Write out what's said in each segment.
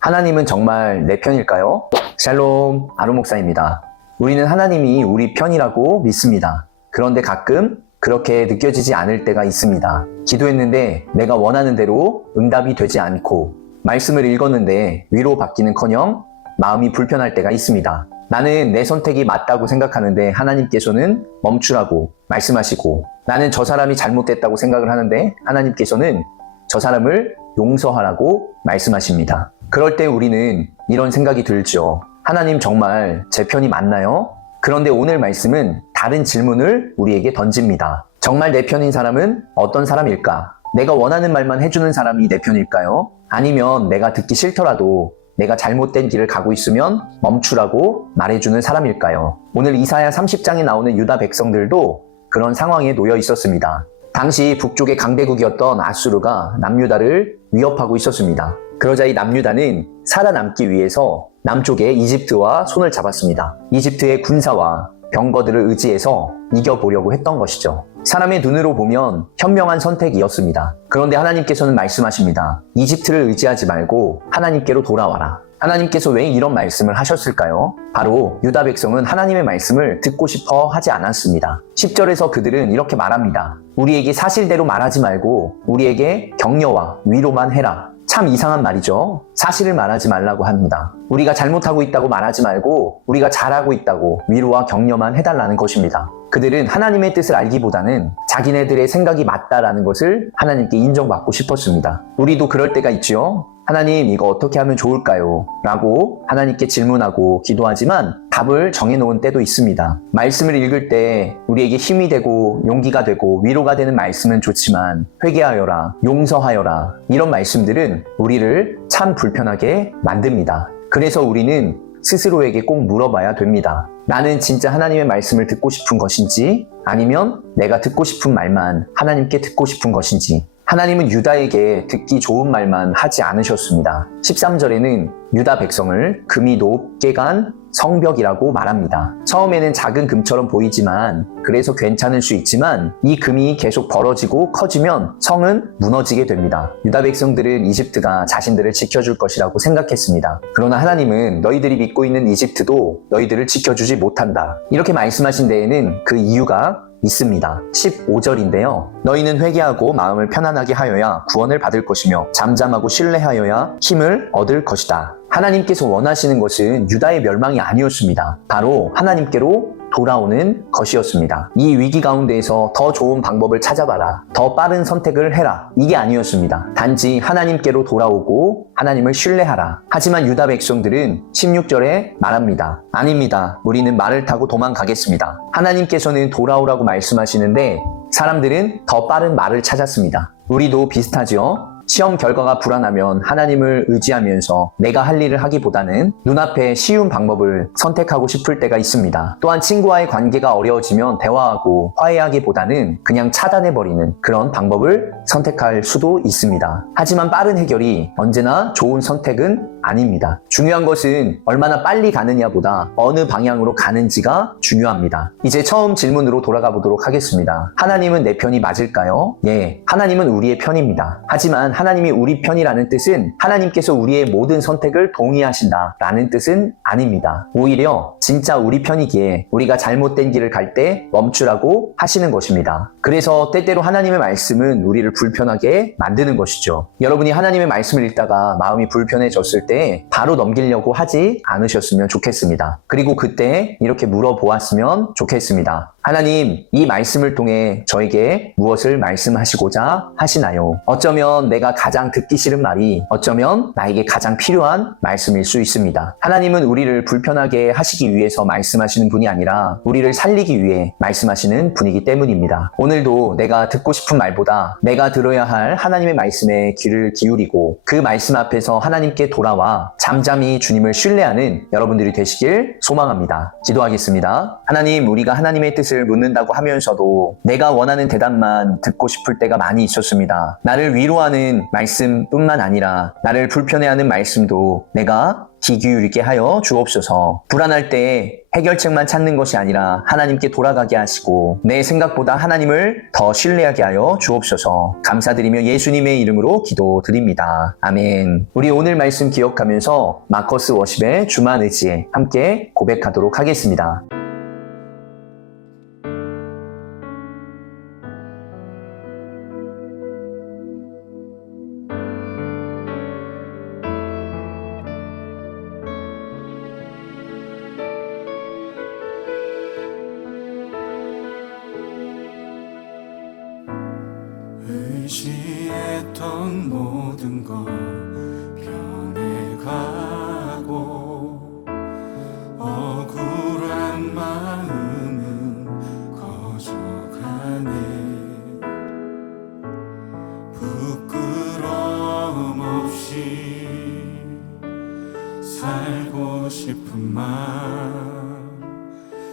하나님은 정말 내 편일까요? 샬롬, 아론 목사입니다. 우리는 하나님이 우리 편이라고 믿습니다. 그런데 가끔 그렇게 느껴지지 않을 때가 있습니다. 기도했는데 내가 원하는 대로 응답이 되지 않고, 말씀을 읽었는데 위로받기는커녕 마음이 불편할 때가 있습니다. 나는 내 선택이 맞다고 생각하는데 하나님께서는 멈추라고 말씀하시고, 나는 저 사람이 잘못됐다고 생각을 하는데 하나님께서는 저 사람을 용서하라고 말씀하십니다. 그럴 때 우리는 이런 생각이 들죠. 하나님 정말 제 편이 맞나요? 그런데 오늘 말씀은 다른 질문을 우리에게 던집니다. 정말 내 편인 사람은 어떤 사람일까? 내가 원하는 말만 해주는 사람이 내 편일까요? 아니면 내가 듣기 싫더라도 내가 잘못된 길을 가고 있으면 멈추라고 말해주는 사람일까요? 오늘 이사야 30장에 나오는 유다 백성들도 그런 상황에 놓여 있었습니다. 당시 북쪽의 강대국이었던 아수르가 남유다를 위협하고 있었습니다. 그러자 이 남유다는 살아남기 위해서 남쪽의 이집트와 손을 잡았습니다. 이집트의 군사와 병거들을 의지해서 이겨보려고 했던 것이죠. 사람의 눈으로 보면 현명한 선택이었습니다. 그런데 하나님께서는 말씀하십니다. 이집트를 의지하지 말고 하나님께로 돌아와라. 하나님께서 왜 이런 말씀을 하셨을까요? 바로 유다 백성은 하나님의 말씀을 듣고 싶어 하지 않았습니다. 10절에서 그들은 이렇게 말합니다. 우리에게 사실대로 말하지 말고 우리에게 격려와 위로만 해라. 참 이상한 말이죠. 사실을 말하지 말라고 합니다. 우리가 잘못하고 있다고 말하지 말고 우리가 잘하고 있다고 위로와 격려만 해달라는 것입니다. 그들은 하나님의 뜻을 알기보다는 자기네들의 생각이 맞다라는 것을 하나님께 인정받고 싶었습니다. 우리도 그럴 때가 있지요. 하나님, 이거 어떻게 하면 좋을까요? 라고 하나님께 질문하고 기도하지만 답을 정해놓은 때도 있습니다. 말씀을 읽을 때 우리에게 힘이 되고 용기가 되고 위로가 되는 말씀은 좋지만 회개하여라, 용서하여라, 이런 말씀들은 우리를 참 불편하게 만듭니다. 그래서 우리는 스스로에게 꼭 물어봐야 됩니다. 나는 진짜 하나님의 말씀을 듣고 싶은 것인지, 아니면 내가 듣고 싶은 말만 하나님께 듣고 싶은 것인지. 하나님은 유다에게 듣기 좋은 말만 하지 않으셨습니다. 13절에는 유다 백성을 금이 높게 간 성벽이라고 말합니다. 처음에는 작은 금처럼 보이지만, 그래서 괜찮을 수 있지만 이 금이 계속 벌어지고 커지면 성은 무너지게 됩니다. 유다 백성들은 이집트가 자신들을 지켜줄 것이라고 생각했습니다. 그러나 하나님은 너희들이 믿고 있는 이집트도 너희들을 지켜주지 못한다. 이렇게 말씀하신 데에는 그 이유가 있습니다. 15절인데요. 너희는 회개하고 마음을 편안하게 하여야 구원을 받을 것이며 잠잠하고 신뢰하여야 힘을 얻을 것이다. 하나님께서 원하시는 것은 유다의 멸망이 아니었습니다. 바로 하나님께로 돌아오는 것이었습니다. 이 위기 가운데에서 더 좋은 방법을 찾아봐라, 더 빠른 선택을 해라, 이게 아니었습니다. 단지 하나님께로 돌아오고 하나님을 신뢰하라. 하지만 유다 백성들은 16절에 말합니다. 아닙니다. 우리는 말을 타고 도망가겠습니다. 하나님께서는 돌아오라고 말씀하시는데 사람들은 더 빠른 말을 찾았습니다. 우리도 비슷하죠? 시험 결과가 불안하면 하나님을 의지하면서 내가 할 일을 하기보다는 눈앞에 쉬운 방법을 선택하고 싶을 때가 있습니다. 또한 친구와의 관계가 어려워지면 대화하고 화해하기보다는 그냥 차단해버리는 그런 방법을 선택할 수도 있습니다. 하지만 빠른 해결이 언제나 좋은 선택은 아닙니다. 중요한 것은 얼마나 빨리 가느냐보다 어느 방향으로 가는지가 중요합니다. 이제 처음 질문으로 돌아가 보도록 하겠습니다. 하나님은 내 편이 맞을까요? 예, 하나님은 우리의 편입니다. 하지만 하나님이 우리 편이라는 뜻은 하나님께서 우리의 모든 선택을 동의하신다라는 뜻은 아닙니다. 오히려 진짜 우리 편이기에 우리가 잘못된 길을 갈 때 멈추라고 하시는 것입니다. 그래서 때때로 하나님의 말씀은 우리를 불편하게 만드는 것이죠. 여러분이 하나님의 말씀을 읽다가 마음이 불편해졌을 때 바로 넘기려고 하지 않으셨으면 좋겠습니다. 그리고 그때 이렇게 물어보았으면 좋겠습니다. 하나님, 이 말씀을 통해 저에게 무엇을 말씀하시고자 하시나요? 어쩌면 내가 가장 듣기 싫은 말이 어쩌면 나에게 가장 필요한 말씀일 수 있습니다. 하나님은 우리를 불편하게 하시기 위해서 말씀하시는 분이 아니라 우리를 살리기 위해 말씀하시는 분이기 때문입니다. 오늘도 내가 듣고 싶은 말보다 내가 들어야 할 하나님의 말씀에 귀를 기울이고 그 말씀 앞에서 하나님께 돌아와 잠잠히 주님을 신뢰하는 여러분들이 되시길 소망합니다. 기도하겠습니다. 하나님, 우리가 하나님의 뜻을 것을 묻는다고 하면서도 내가 원하는 대답만 듣고 싶을 때가 많이 있었습니다. 나를 위로하는 말씀뿐만 아니라 나를 불편해하는 말씀도 내가 귀 기울이게 하여 주옵소서. 불안할 때 해결책만 찾는 것이 아니라 하나님께 돌아가게 하시고 내 생각보다 하나님을 더 신뢰하게 하여 주옵소서. 감사드리며 예수님의 이름으로 기도드립니다. 아멘. 우리 오늘 말씀 기억하면서 마커스 워십의 주만 의지에 함께 고백하도록 하겠습니다. 의지했던 모든 것 변해가고 억울한 마음은 커져가네. 부끄러움 없이 살고 싶은 마음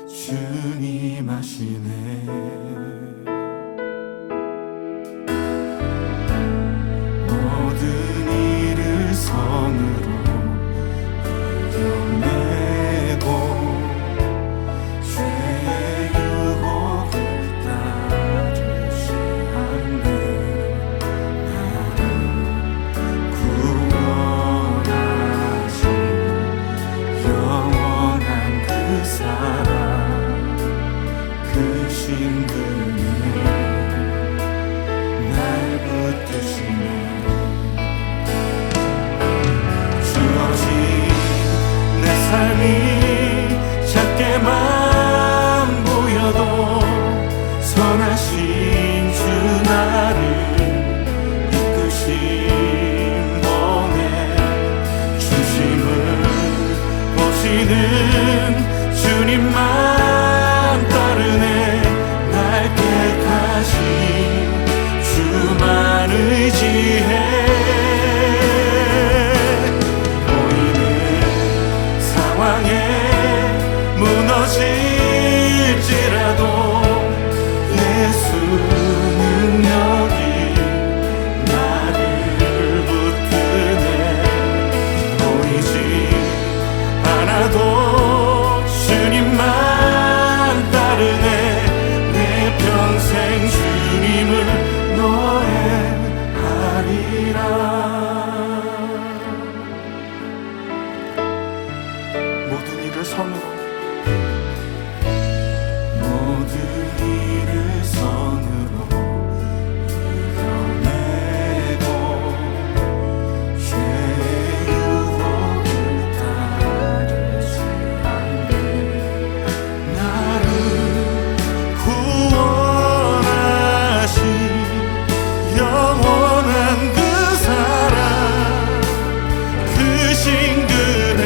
주님 아시네. 선으로 이겨내고 죄의 유혹을 따르지 않네. 나를 구원하신 영원한 그 사랑 그 신분에 날 붙드시네. 내 삶이 작게만 보여도 선하신 주 나를 이끄신 분의 중심을 보시는 주님만 따르네. 날 택하신 주만 의지해 무너질지라도 예수 능력이 나를 붙드네. 보이지 않아도 주님만 따르네. 내 평생 주님을 노래하리라. 모든 일을 선으로 이겨내고 죄의 유혹을 따르지 않네. 나를 구원하신 영원한 그 사랑 그 신근에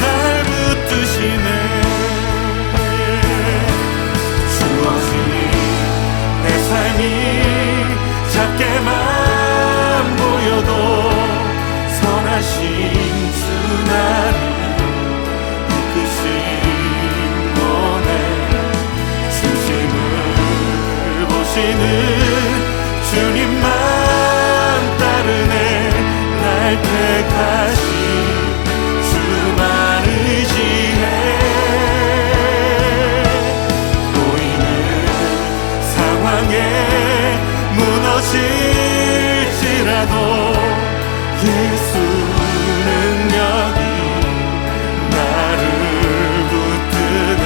날 붙드시네. 작게만 보여도 선하신 주 나를 이끄신 분의 중심을 보시는 주님만 따르네. 날 택하신 주만 의지해 보이는 상황에 무너질지라도 예수 능력이 나를 붙드네.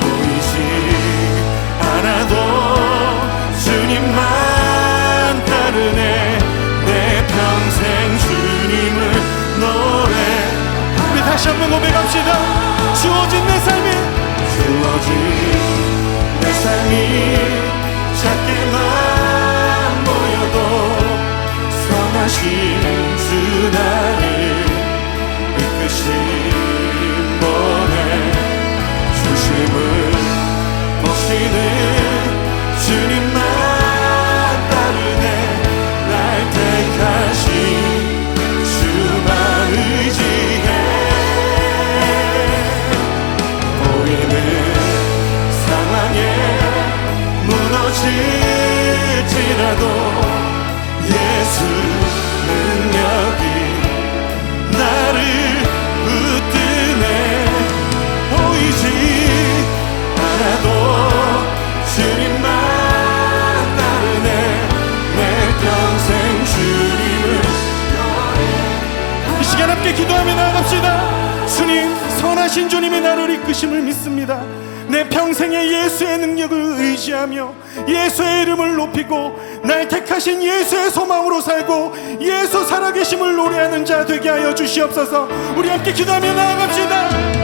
보이지 않아도 주님만 따르네. 내 평생 주님을 노래. 우리 다시 한번 고백합시다. 주어진 내 삶이 작게만 보여도 선하신 주 나를 이끄신 분의 중심을 보시는 주님만 따르네. 날 택하신 주만 의지해 보이는 않아도 예수 능력이 나를 붙드네. 보이지 않아도 주님만 따르네. 내 평생 주님을 이 시간 함께 기도하며 나아갑시다. 주님, 선하신 주님이 나를 이끄심을 믿습니다. 내 평생에 예수의 능력을 의지하며 예수의 이름을 높이고 날 택하신 예수의 소망으로 살고 예수 살아계심을 노래하는 자 되게 하여 주시옵소서. 우리 함께 기도하며 나아갑시다.